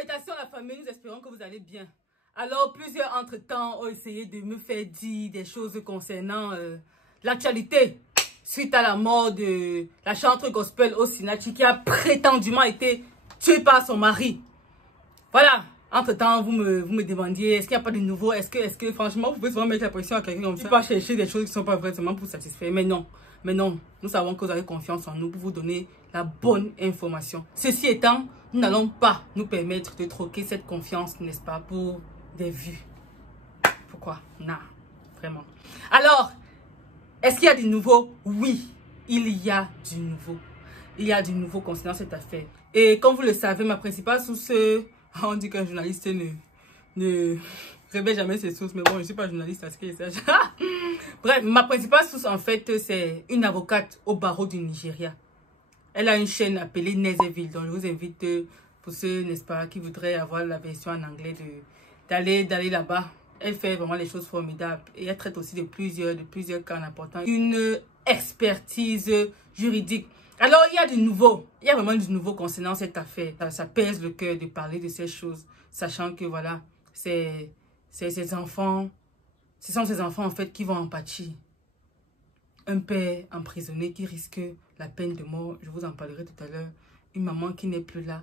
Salutations la famille, nous espérons que vous allez bien. Alors, plusieurs entre-temps ont essayé de me faire dire des choses concernant l'actualité suite à la mort de la chanteuse gospel Osinachi qui a prétendument été tuée par son mari. Voilà, entre-temps, vous me demandiez, est-ce qu'il n'y a pas de nouveau? Est-ce que franchement, vous pouvez souvent mettre la pression à quelqu'un comme ça? Pas chercher des choses qui ne sont pas vraies seulement pour satisfaire, mais non. Nous savons que vous avez confiance en nous pour vous donner la bonne information. Ceci étant, nous n'allons pas nous permettre de troquer cette confiance, n'est-ce pas, pour des vues. Pourquoi? Non, vraiment. Alors, est-ce qu'il y a du nouveau? Oui, il y a du nouveau. Il y a du nouveau concernant cette affaire. Et comme vous le savez, ma principale source, on dit qu'un journaliste ne révèle jamais ses sources, mais bon, je ne suis pas journaliste à ce qu'il s'agit. Bref, ma principale source, en fait, c'est une avocate au barreau du Nigeria. Elle a une chaîne appelée Nezeville, donc je vous invite, pour ceux, n'est-ce pas, qui voudraient avoir la version en anglais, d'aller là-bas. Elle fait vraiment les choses formidables et elle traite aussi de plusieurs cas importants. Une expertise juridique. Alors, il y a du nouveau. Il y a vraiment du nouveau concernant cette affaire. Ça pèse le cœur de parler de ces choses, sachant que, voilà, c'est ces enfants. Ce sont ces enfants, en fait, qui vont en pâtir. Un père emprisonné qui risque la peine de mort. Je vous en parlerai tout à l'heure. Une maman qui n'est plus là.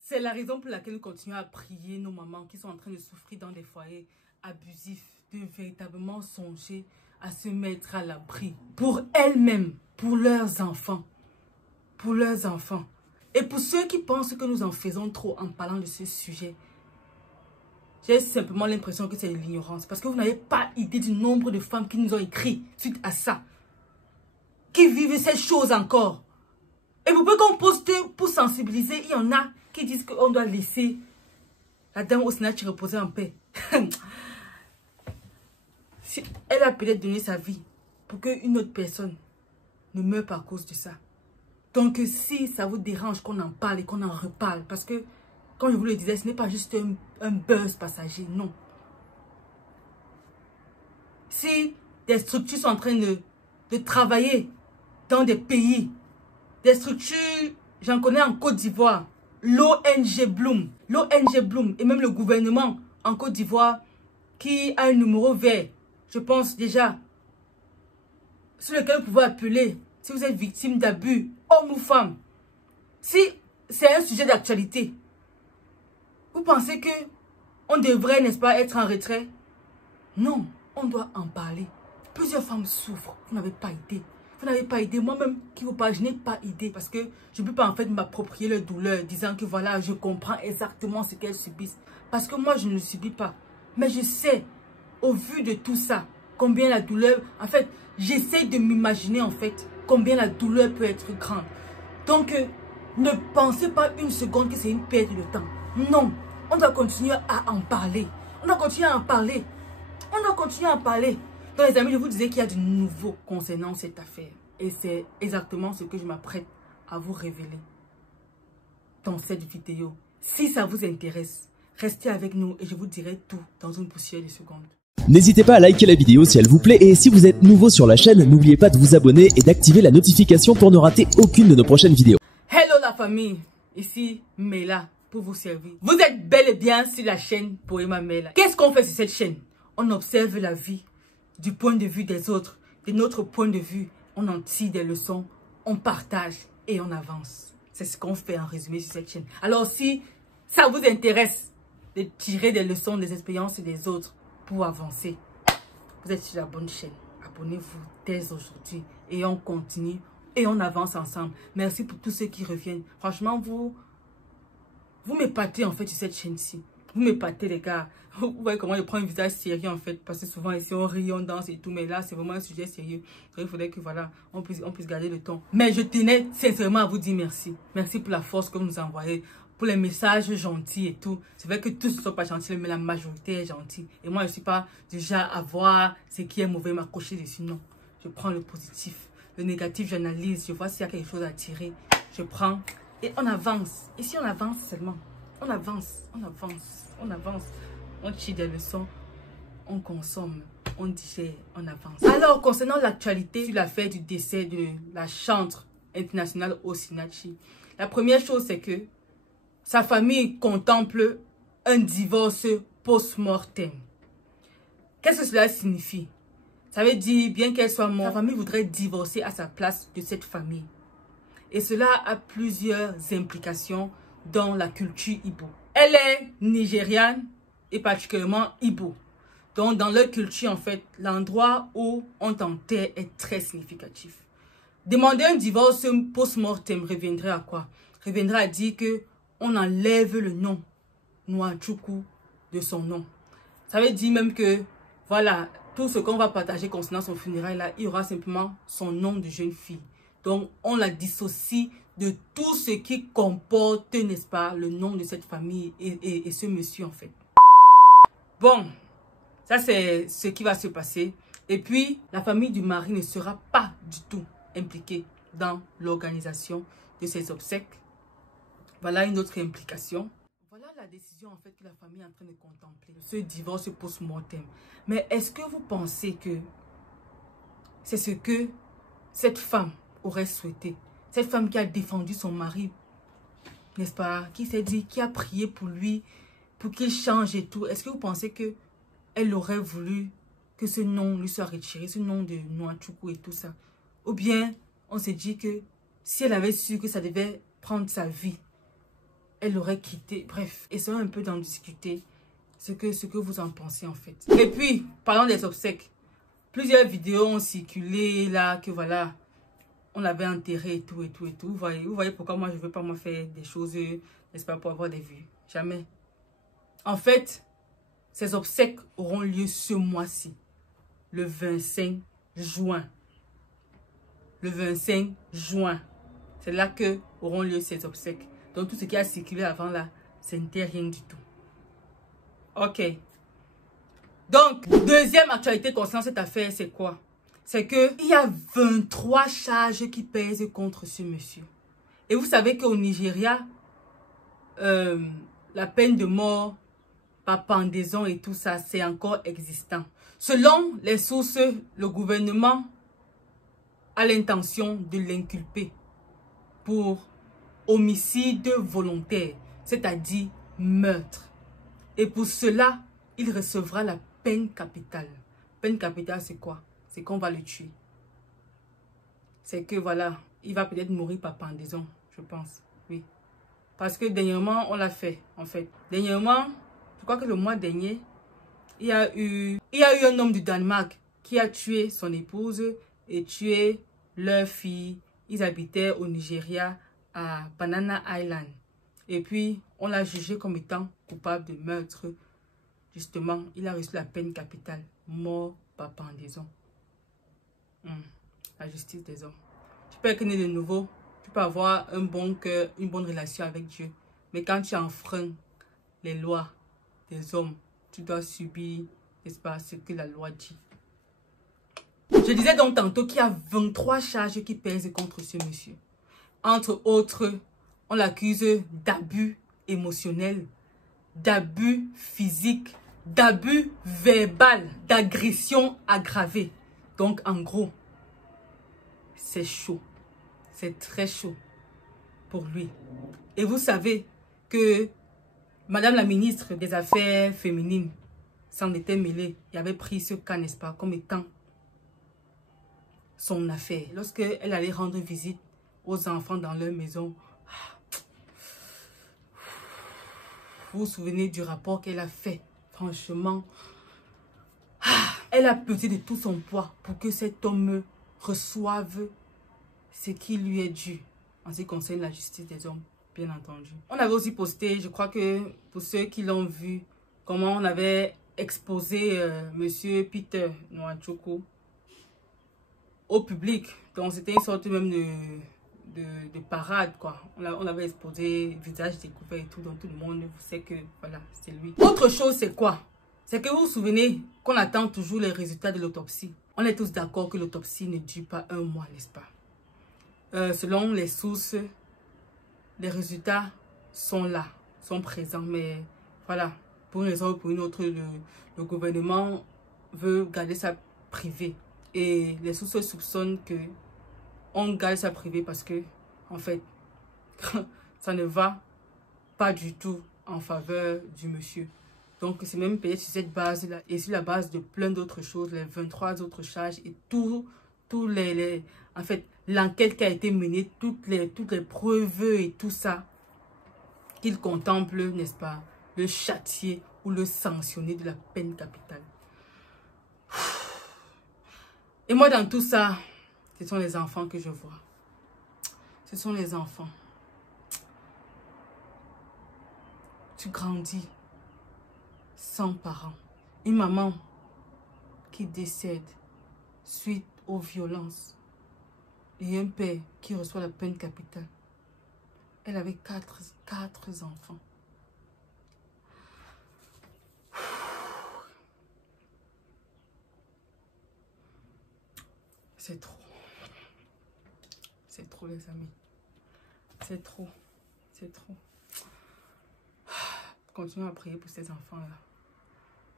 C'est la raison pour laquelle nous continuons à prier nos mamans qui sont en train de souffrir dans des foyers abusifs, de véritablement songer à se mettre à l'abri pour elles-mêmes, pour leurs enfants. Pour leurs enfants. Et pour ceux qui pensent que nous en faisons trop en parlant de ce sujet, j'ai simplement l'impression que c'est de l'ignorance. Parce que vous n'avez pas idée du nombre de femmes qui nous ont écrit suite à ça. Qui vivent ces choses encore. Et vous pouvez qu'on poste pour sensibiliser. Il y en a qui disent qu'on doit laisser la dame Osinachi reposer en paix. Si elle a peut-être donné sa vie pour qu'une autre personne ne meure pas à cause de ça. Donc si ça vous dérange qu'on en parle et qu'on en reparle. Parce que, comme je vous le disais, ce n'est pas juste un buzz passager, non. Si des structures sont en train de travailler dans des pays, des structures, j'en connais en Côte d'Ivoire, l'ONG Bloom, et même le gouvernement en Côte d'Ivoire qui a un numéro vert, je pense déjà, sur lequel vous pouvez appeler si vous êtes victime d'abus, homme ou femme. Si c'est un sujet d'actualité, vous pensez que on devrait, n'est-ce pas, être en retrait? Non, on doit en parler. Plusieurs femmes souffrent, vous n'avez pas idée. Vous n'avez pas idée, moi-même qui vous parle, je n'ai pas idée. Parce que je ne peux pas en fait m'approprier leur douleur, disant que voilà, je comprends exactement ce qu'elles subissent. Parce que moi, je ne le subis pas. Mais je sais, au vu de tout ça, combien la douleur... En fait, j'essaie de m'imaginer en fait combien la douleur peut être grande. Donc, ne pensez pas une seconde que c'est une perte de temps. Non, on doit continuer à en parler. On doit continuer à en parler. On doit continuer à en parler. Donc les amis, je vous disais qu'il y a du nouveau concernant cette affaire. Et c'est exactement ce que je m'apprête à vous révéler dans cette vidéo. Si ça vous intéresse, restez avec nous et je vous dirai tout dans une poussière de secondes. N'hésitez pas à liker la vidéo si elle vous plaît et si vous êtes nouveau sur la chaîne, n'oubliez pas de vous abonner et d'activer la notification pour ne rater aucune de nos prochaines vidéos. Hello la famille, ici Mela pour vous servir. Vous êtes bel et bien sur la chaîne Poema Mela. Qu'est-ce qu'on fait sur cette chaîne? On observe la vie du point de vue des autres, de notre point de vue. On en tire des leçons, on partage et on avance. C'est ce qu'on fait en résumé sur cette chaîne. Alors si ça vous intéresse de tirer des leçons des expériences des autres pour avancer, vous êtes sur la bonne chaîne. Abonnez-vous dès aujourd'hui et on continue et on avance ensemble. Merci pour tous ceux qui reviennent. Franchement, vous m'épatez en fait sur cette chaîne-ci. Vous m'épatez les gars. Vous voyez comment je prends un visage sérieux en fait. Parce que souvent ici on rit, on danse et tout. Mais là c'est vraiment un sujet sérieux. Donc, il faudrait que voilà, on puisse garder le ton. Mais je tenais sincèrement à vous dire merci. Merci pour la force que vous nous envoyez. Pour les messages gentils et tout. C'est vrai que tous ne sont pas gentils, mais la majorité est gentille. Et moi je ne suis pas déjà à voir ce qui est mauvais, m'accrocher dessus. Non. Je prends le positif. Le négatif, j'analyse. Je vois s'il y a quelque chose à tirer. Je prends et on avance. Ici on avance seulement. On avance, on avance, on avance. On tire des leçons, on consomme, on digère, on avance. Alors, concernant l'actualité sur l'affaire du décès de la chanteuse internationale Osinachi, la première chose, c'est que sa famille contemple un divorce post-mortem. Qu'est-ce que cela signifie? Ça veut dire, bien qu'elle soit morte, sa famille voudrait divorcer à sa place de cette famille. Et cela a plusieurs implications dans la culture Igbo. Elle est nigériane et particulièrement Igbo. Donc, dans leur culture, en fait, l'endroit où on t'enterre est très significatif. Demander un divorce post-mortem reviendrait à quoi? Reviendrait à dire que on enlève le nom Nwachukwu de son nom. Ça veut dire même que, voilà, tout ce qu'on va partager concernant son funérail, là, il y aura simplement son nom de jeune fille. Donc, on la dissocie de tout ce qui comporte, n'est-ce pas, le nom de cette famille et ce monsieur, en fait. Bon, ça, c'est ce qui va se passer. Et puis, la famille du mari ne sera pas du tout impliquée dans l'organisation de ses obsèques. Voilà une autre implication. Voilà la décision, en fait, que la famille est en train de contempler. Ce divorce post-mortem. Mais est-ce que vous pensez que c'est ce que cette femme aurait souhaité? Cette femme qui a défendu son mari, n'est-ce pas? Qui s'est dit, qui a prié pour lui, pour qu'il change et tout. Est-ce que vous pensez que elle aurait voulu que ce nom lui soit retiré, ce nom de Nwachukwu et tout ça? Ou bien, on s'est dit que si elle avait su que ça devait prendre sa vie, elle aurait quitté. Bref, essayons un peu d'en discuter, ce que vous en pensez en fait. Et puis, parlant des obsèques, plusieurs vidéos ont circulé là, que voilà, on avait enterré et tout et tout et tout. Vous voyez pourquoi moi je ne veux pas moi faire des choses, n'est-ce pas, pour avoir des vues. Jamais. En fait, ces obsèques auront lieu ce mois-ci, le 25 juin. Le 25 juin. C'est là que auront lieu ces obsèques. Donc tout ce qui a circulé avant là, ce n'était rien du tout. Ok. Donc, deuxième actualité concernant cette affaire, c'est quoi? C'est qu'il y a 23 charges qui pèsent contre ce monsieur. Et vous savez qu'au Nigeria, la peine de mort par pendaison et tout ça, c'est encore existant. Selon les sources, le gouvernement a l'intention de l'inculper pour homicide volontaire, c'est-à-dire meurtre. Et pour cela, il recevra la peine capitale. Peine capitale, c'est quoi? C'est qu'on va le tuer. C'est que voilà, il va peut-être mourir par pendaison, je pense. Oui. Parce que dernièrement, on l'a fait, en fait. Dernièrement, je crois que le mois dernier, il y a eu un homme du Danemark qui a tué son épouse et tué leur fille. Ils habitaient au Nigeria, à Banana Island. Et puis, on l'a jugé comme étant coupable de meurtre. Justement, il a reçu la peine capitale. Mort par pendaison. La justice des hommes. J'espère que né de nouveau, tu peux avoir un bon cœur, une bonne relation avec Dieu. Mais quand tu enfreins les lois des hommes, tu dois subir, n'est-ce pas, ce que la loi dit. Je disais donc tantôt qu'il y a 23 charges qui pèsent contre ce monsieur. Entre autres, on l'accuse d'abus émotionnel, d'abus physique, d'abus verbal, d'agression aggravée. Donc, en gros, c'est chaud. C'est très chaud pour lui. Et vous savez que Madame la ministre des Affaires féminines s'en était mêlée. Il avait pris ce cas, n'est-ce pas, comme étant son affaire. Lorsqu'elle allait rendre visite aux enfants dans leur maison, vous vous souvenez du rapport qu'elle a fait? Franchement, elle a pesé de tout son poids pour que cet homme reçoive ce qui lui est dû en ce qui concerne la justice des hommes, bien entendu. On avait aussi posté, je crois que pour ceux qui l'ont vu, comment on avait exposé monsieur Peter Nwachukwu au public. Donc c'était une sorte même de parade, quoi. On avait exposé visage découvert et tout, donc tout le monde sait que voilà, c'est lui. Autre chose, c'est quoi? C'est que vous vous souvenez qu'on attend toujours les résultats de l'autopsie. On est tous d'accord que l'autopsie ne dure pas un mois, n'est-ce pas? Selon les sources, les résultats sont là, sont présents, mais voilà, pour une raison ou pour une autre, le gouvernement veut garder ça privé. Et les sources soupçonnent que on garde ça privé parce que, en fait, ça ne va pas du tout en faveur du monsieur. Donc, c'est même peut-être sur cette base-là et sur la base de plein d'autres choses, les 23 autres charges et en fait, l'enquête qui a été menée, toutes les preuves et tout ça, qu'il contemple, n'est-ce pas, le châtier ou le sanctionner de la peine capitale. Et moi, dans tout ça, ce sont les enfants que je vois. Ce sont les enfants. Tu grandis sans parents. Une maman qui décède suite aux violences. Et un père qui reçoit la peine capitale. Elle avait quatre enfants. C'est trop. C'est trop, les amis. C'est trop. C'est trop. Continuez à prier pour ces enfants-là.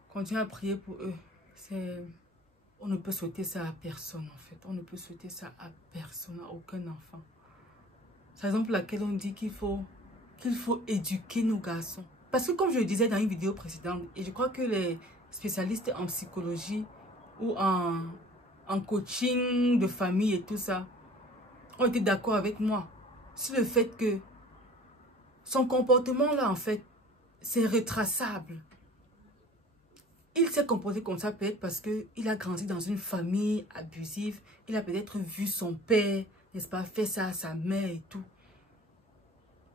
Continuez à prier pour eux. On ne peut souhaiter ça à personne, en fait. On ne peut souhaiter ça à personne, à aucun enfant. C'est la raison pour laquelle on dit qu'il faut éduquer nos garçons. Parce que comme je le disais dans une vidéo précédente, et je crois que les spécialistes en psychologie ou en coaching de famille et tout ça ont été d'accord avec moi sur le fait que son comportement là, en fait, c'est retraçable. Il s'est comporté comme ça peut-être parce qu'il a grandi dans une famille abusive. Il a peut-être vu son père, n'est-ce pas, faire ça à sa mère et tout.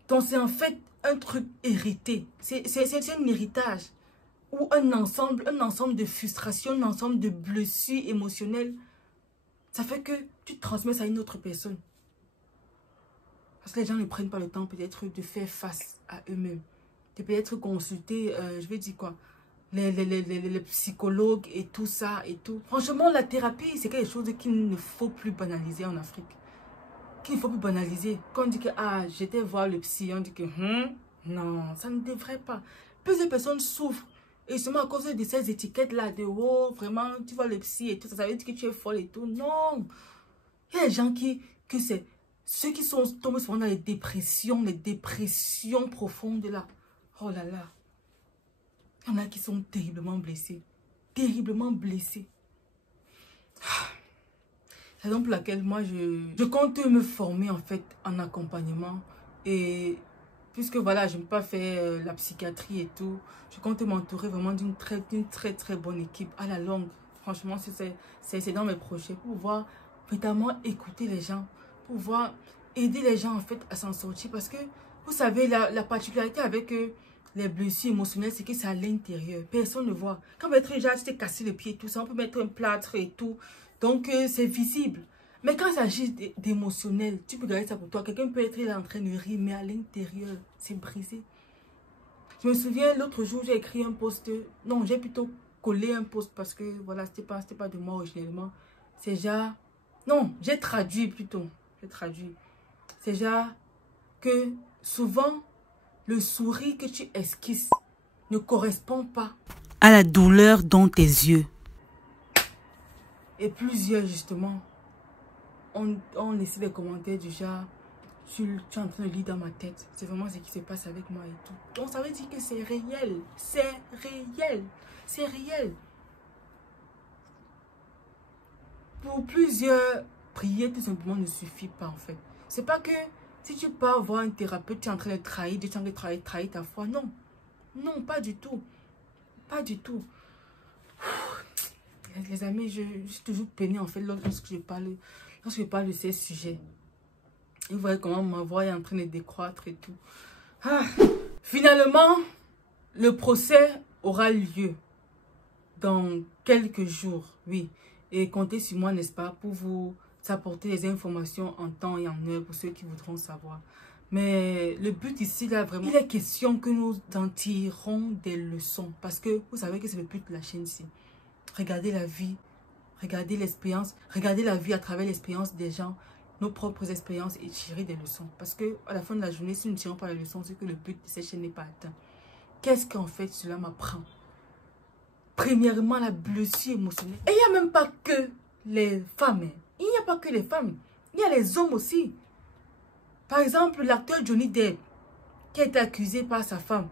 Donc c'est en fait un truc hérité. C'est un héritage ou un ensemble de frustrations, un ensemble de blessures émotionnelles. Ça fait que tu transmets ça à une autre personne. Parce que les gens ne prennent pas le temps peut-être de faire face à eux-mêmes. De peut-être consulter, je vais dire quoi, les psychologues et tout ça et tout. Franchement, la thérapie, c'est quelque chose qu'il ne faut plus banaliser en Afrique. Qu'il ne faut plus banaliser. Quand on dit que, ah, j'étais voir le psy, on dit que, non, ça ne devrait pas. Plusieurs personnes souffrent. Et seulement à cause de ces étiquettes-là, de, oh, vraiment, tu vois le psy et tout, ça veut dire que tu es folle et tout. Non. Il y a des gens ceux qui sont tombés souvent dans les dépressions profondes là. Oh là là. Il y en a qui sont terriblement blessés. Terriblement blessés. C'est la raison pour laquelle moi, je compte me former en fait en accompagnement. Et puisque voilà, je ne peux pas faire la psychiatrie et tout, je compte m'entourer vraiment d'une très bonne équipe à la longue. Franchement, c'est dans mes projets pour pouvoir véritablement écouter les gens, pour pouvoir aider les gens en fait à s'en sortir. Parce que vous savez, la particularité avec les blessures émotionnelles, c'est que c'est à l'intérieur. Personne ne voit. Quand vous êtes déjà, tu t'es cassé le pied et tout ça, on peut mettre un plâtre et tout. Donc, c'est visible. Mais quand il s'agit d'émotionnel, tu peux garder ça pour toi. Quelqu'un peut être là en train de rire, mais à l'intérieur, c'est brisé. Je me souviens, l'autre jour, j'ai écrit un post. Non, j'ai plutôt collé un post parce que, voilà, c'était pas de moi originellement. C'est genre... Non, j'ai traduit plutôt. J'ai traduit. C'est genre que souvent, le sourire que tu esquisses ne correspond pas à la douleur dans tes yeux. Et plusieurs, justement, ont laissé des commentaires du genre, tu es en train de lire dans ma tête. C'est vraiment ce qui se passe avec moi et tout. Donc, ça veut dire que c'est réel. C'est réel. C'est réel. Pour plusieurs, prier tout simplement ne suffit pas, en fait. C'est pas que si tu pars voir un thérapeute, tu es en train de trahir, tu es en train de trahir ta foi. Non. Non, pas du tout. Pas du tout. Les amis, je suis toujours peinée en fait lorsque je parle de ces sujets. Et vous voyez comment ma voix est en train de décroître et tout. Ah. Finalement, le procès aura lieu dans quelques jours, oui. Et comptez sur moi, n'est-ce pas, pour vous apporter des informations en temps et en heure pour ceux qui voudront savoir. Mais le but ici, là, vraiment, il est question que nous en tirons des leçons. Parce que vous savez que c'est le but de la chaîne ici. Regardez la vie, regardez l'expérience, regardez la vie à travers l'expérience des gens, nos propres expériences et tirer des leçons. Parce que à la fin de la journée, si nous ne tirons pas les leçons, c'est que le but de cette chaîne n'est pas atteint. Qu'est-ce qu'en fait cela m'apprend? Premièrement, la blessure émotionnelle. Et il n'y a même pas que les femmes. Il n'y a pas que les femmes. Il y a les hommes aussi. Par exemple, l'acteur Johnny Depp. qui a été accusé par sa femme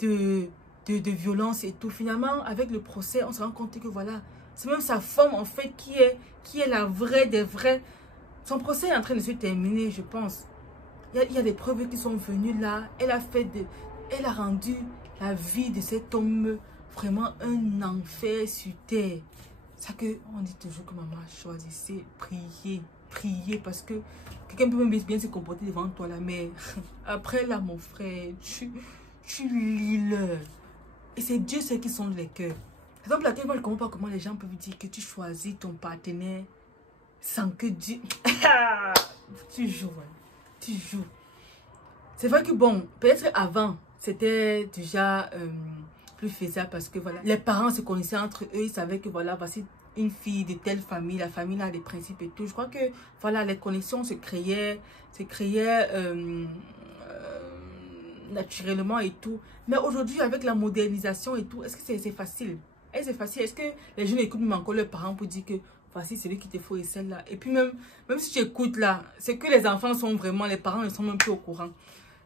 de violence et tout. Finalement, avec le procès, on se rend compte que voilà, c'est même sa femme en fait qui est la vraie des vrais. Son procès est en train de se terminer, je pense. Il y a des preuves qui sont venues là. Elle a rendu la vie de cet homme vraiment un enfer sur terre. C'est ça qu'on dit toujours que maman choisissait prier. Prier parce que quelqu'un peut même bien se comporter devant toi là, mais après là mon frère, tu lis-leur. Et c'est Dieu seul qui sonde les cœurs. Par exemple, laquelle moi je ne comprends pas comment les gens peuvent dire que tu choisis ton partenaire sans que Dieu... tu joues. C'est vrai que bon, peut-être avant, c'était déjà plus faisable parce que voilà, les parents se connaissaient entre eux, ils savaient que voilà, voici une fille de telle famille, la famille a des principes et tout. Je crois que voilà, les connexions se créaient naturellement et tout. Mais aujourd'hui, avec la modernisation et tout, est-ce que c'est facile? Est-ce que les jeunes écoutent même encore leurs parents pour dire que voici celui qui te faut et celle-là? Et puis même si tu écoutes là, c'est que les enfants sont vraiment, les parents ne sont même plus au courant.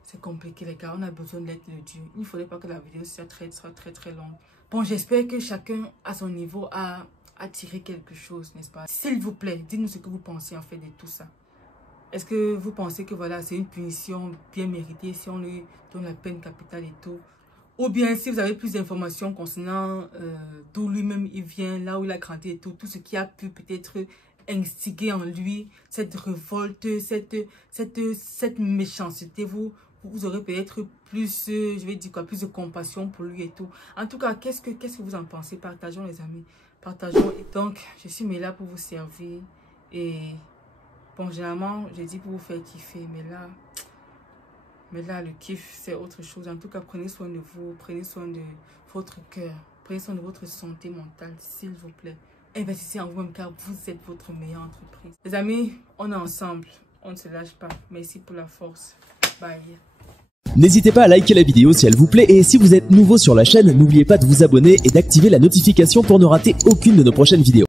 C'est compliqué les gars, on a besoin de l'aide de Dieu. Il ne faudrait pas que la vidéo soit très longue. Bon, j'espère que chacun à son niveau a tiré quelque chose, n'est-ce pas? S'il vous plaît, dites-nous ce que vous pensez en fait de tout ça. Est-ce que vous pensez que voilà, c'est une punition bien méritée si on lui donne la peine capitale et tout? Ou bien si vous avez plus d'informations concernant d'où lui-même il vient, là où il a grandi et tout ce qui a pu peut-être instiguer en lui cette révolte, cette méchanceté, vous aurez peut-être plus, je vais dire quoi, plus de compassion pour lui et tout. En tout cas, qu'est-ce que vous en pensez? Partageons les amis, partageons. Et donc, je suis là pour vous servir et bon, généralement, je dis pour vous faire kiffer, mais là, le kiff, c'est autre chose. En tout cas, prenez soin de vous, prenez soin de votre cœur, prenez soin de votre santé mentale, s'il vous plaît. Investissez en vous-même car vous êtes votre meilleure entreprise. Les amis, on est ensemble, on ne se lâche pas. Merci pour la force. Bye. N'hésitez pas à liker la vidéo si elle vous plaît et si vous êtes nouveau sur la chaîne, n'oubliez pas de vous abonner et d'activer la notification pour ne rater aucune de nos prochaines vidéos.